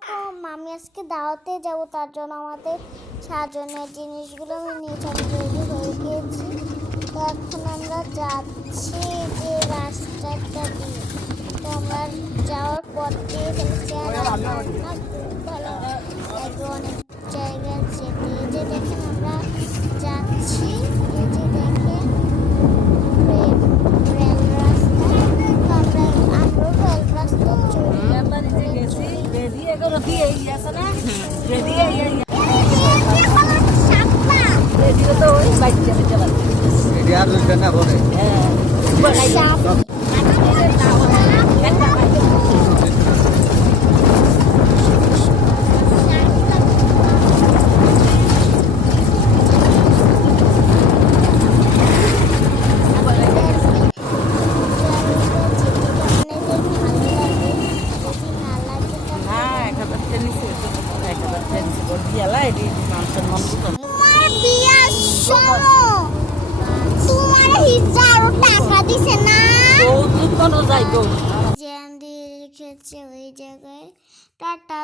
আমি আজকে দাওয়াতে যাব, তার জন্য আমাদের সাজানোর জিনিসগুলো আমি নিয়ে রেডি হয়ে গিয়েছি। তো এখন আমরা যাচ্ছি যে রাস্তাটা দিয়ে। তো আমরা যাওয়ার পর দিয়ে ফেলেছি, আর আমার না খুব ভালো লাগে অনেক জায়গায় যেতে। এই যে দেখেন আমরা যাচ্ছি, এই যে দেখেন রেল রাস্তা। তো আমরা রেল রাস্তা চড়ি। রেখেছে ওই জায়গায়। টাটা।